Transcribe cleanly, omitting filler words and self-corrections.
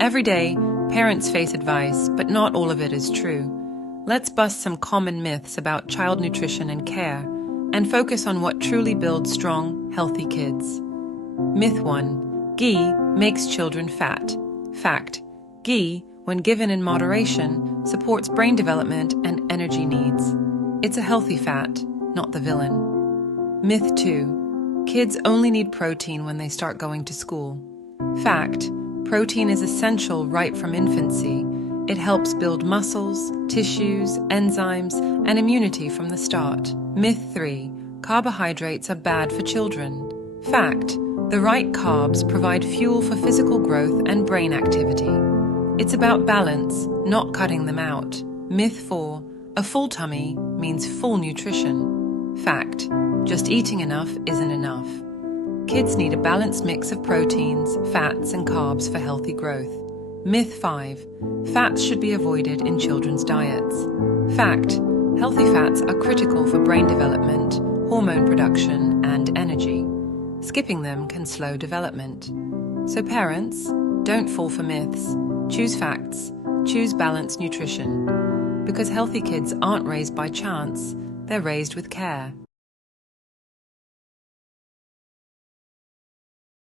Every day, parents face advice, but not all of it is true. Let's bust some common myths about child nutrition and care, and focus on what truly builds strong, healthy kids. Myth 1. Ghee makes children fat. Fact: ghee, when given in moderation, supports brain development and energy needs. It's a healthy fat, not the villain. Myth 2. Kids only need protein when they start going to school. Fact: protein is essential right from infancy. It helps build muscles, tissues, enzymes, and immunity from the start. Myth 3. Carbohydrates are bad for children. Fact: the right carbs provide fuel for physical growth and brain activity. It's about balance, not cutting them out. Myth 4. A full tummy means full nutrition. Fact: just eating enough isn't enough. Kids need a balanced mix of proteins, fats, and carbs for healthy growth. Myth 5. Fats should be avoided in children's diets. Fact: healthy fats are critical for brain development, hormone production, and energy. Skipping them can slow development. So parents, don't fall for myths. Choose facts. Choose balanced nutrition. Because healthy kids aren't raised by chance, they're raised with care.